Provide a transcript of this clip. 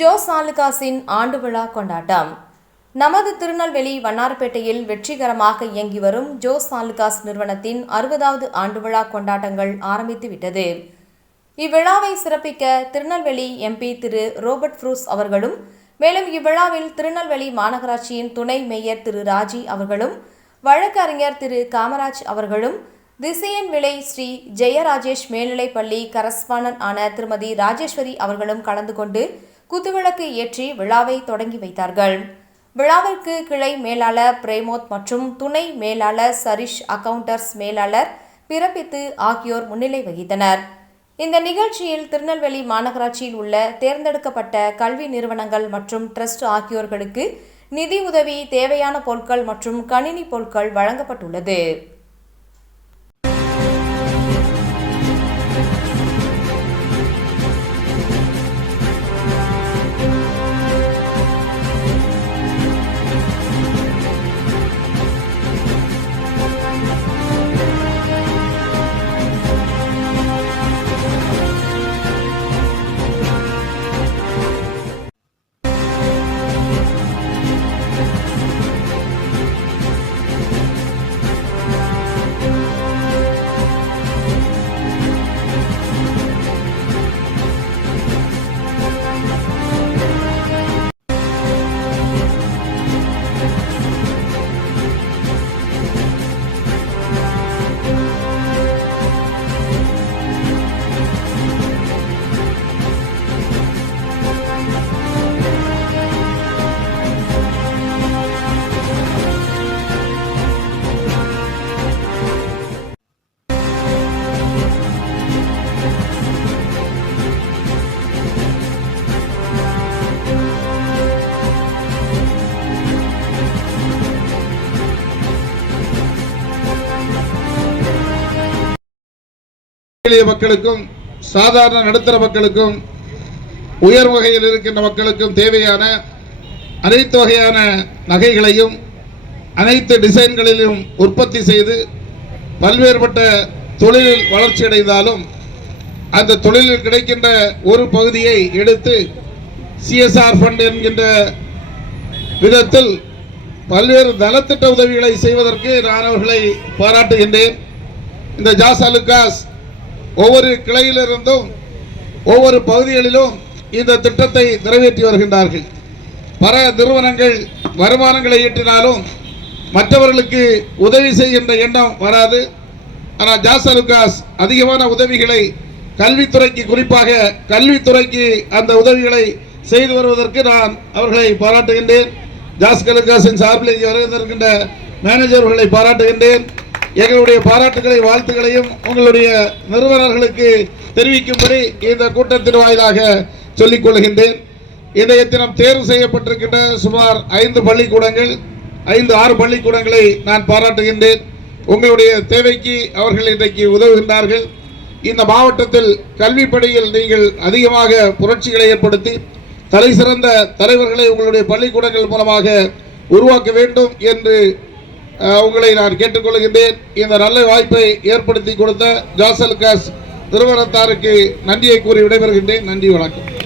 Jose ஆலுகாஸின் ஆண்டு விழா கொண்டாட்டம். நமது திருநெல்வேலி வண்ணாரப்பேட்டையில் வெற்றிகரமாக இயங்கி வரும் ஜோஸ் ஆலுகாஸ் நிறுவனத்தின் 60வது ஆண்டு விழா கொண்டாட்டங்கள் ஆரம்பித்துவிட்டது. இவ்விழாவை சிறப்பிக்க திருநெல்வேலி எம்பி திரு ரோபர்ட் புரூஸ் அவர்களும், மேலும் இவ்விழாவில் திருநெல்வேலி மாநகராட்சியின் துணை மேயர் திரு ராஜி அவர்களும், வழக்கறிஞர் திரு காமராஜ் அவர்களும், திசையன் விளை ஸ்ரீ ஜெயராஜேஷ் மேல்நிலைப்பள்ளி கரஸ்பாண்டன்ட் ஆன திருமதி ராஜேஸ்வரி அவர்களும் கலந்து கொண்டு குத்துவிளக்கு ஏற்றி விழாவை தொடங்கி வைத்தார்கள். விழாவிற்கு கிளை மேலாளர் பிரேமோத் மற்றும் துணை மேலாளர் சரிஷ், அக்கவுண்டர்ஸ் மேலாளர் பிறப்பித்து ஆகியோர் முன்னிலை வகித்தனர். இந்த நிகழ்ச்சியில் திருநெல்வேலி மாநகராட்சியில் உள்ள தேர்ந்தெடுக்கப்பட்ட கல்வி நிறுவனங்கள் மற்றும் டிரஸ்ட் ஆகியோர்களுக்கு நிதி உதவி, தேவையான பொருட்கள் மற்றும் கணினி பொருட்கள் வழங்கப்பட்டுள்ளது. மக்களுக்கும் சாதாரண நடுத்தர மக்களுக்கும் உயர் வகையில் இருக்கின்ற மக்களுக்கும் தேவையான அனைத்து வகையான நகைகளையும் அனைத்து டிசைன்களிலும் உற்பத்தி செய்து பல்வேறுபட்ட தொழிலில் வளர்ச்சி அடைந்தாலும் அந்த தொழிலில் கிடைக்கின்ற ஒரு பகுதியை எடுத்து சிஎஸ்ஆர் ஃபண்ட் என்கின்ற விதத்தில் பல்வேறு நலத்திட்ட உதவிகளை செய்வதற்கு நான் அவர்களை பாராட்டுகின்றேன். இந்த ஜோஸ் ஆலுகாஸ் ஒவ்வொரு கிளையிலிருந்தும் ஒவ்வொரு பகுதிகளிலும் இந்த திட்டத்தை நிறைவேற்றி வருகின்றார்கள். பல நிறுவனங்கள் வருமானங்களை ஈட்டினாலும் மற்றவர்களுக்கு உதவி செய்கின்ற எண்ணம் வராது. ஆனால் ஜோஸ் ஆலுகாஸ் அதிகமான உதவிகளை கல்வித்துறைக்கு, குறிப்பாக கல்வித்துறைக்கு அந்த உதவிகளை செய்து வருவதற்கு நான் அவர்களை பாராட்டுகின்றேன். ஜோஸ் ஆலுகாஸின் சார்பில் இங்கே வருகின்ற மேனேஜர்களை பாராட்டுகின்றேன். எங்களுடைய பாராட்டுகளை, வாழ்த்துக்களையும் உங்களுடைய நிறுவனர்களுக்கு தெரிவிக்கும்படி இந்த கூட்டத்தின் வாயிலாக சொல்லிக் கொள்கின்றேன். இன்றைய தினம் தேர்வு செய்யப்பட்டிருக்கின்ற சுமார் 5 பள்ளிக்கூடங்கள், 5-6 பள்ளிக்கூடங்களை நான் பாராட்டுகின்றேன். உங்களுடைய தேவைக்கு அவர்கள் இன்றைக்கு உதவுகின்றார்கள். இந்த மாவட்டத்தில் கல்வி பணியில் நீங்கள் அதிகமாக புரட்சிகளை ஏற்படுத்தி தலை சிறந்த தலைவர்களை உங்களுடைய பள்ளிக்கூடங்கள் மூலமாக உருவாக்க வேண்டும் என்று உங்களை நான் கேட்டுக்கொள்கின்றேன். இந்த நல்ல வாய்ப்பை ஏற்படுத்தி கொடுத்த ஜோஸ் ஆலுகாஸ் நிறுவனத்தாருக்கு நன்றியை கூறி விடைபெறுகின்றேன். நன்றி, வணக்கம்.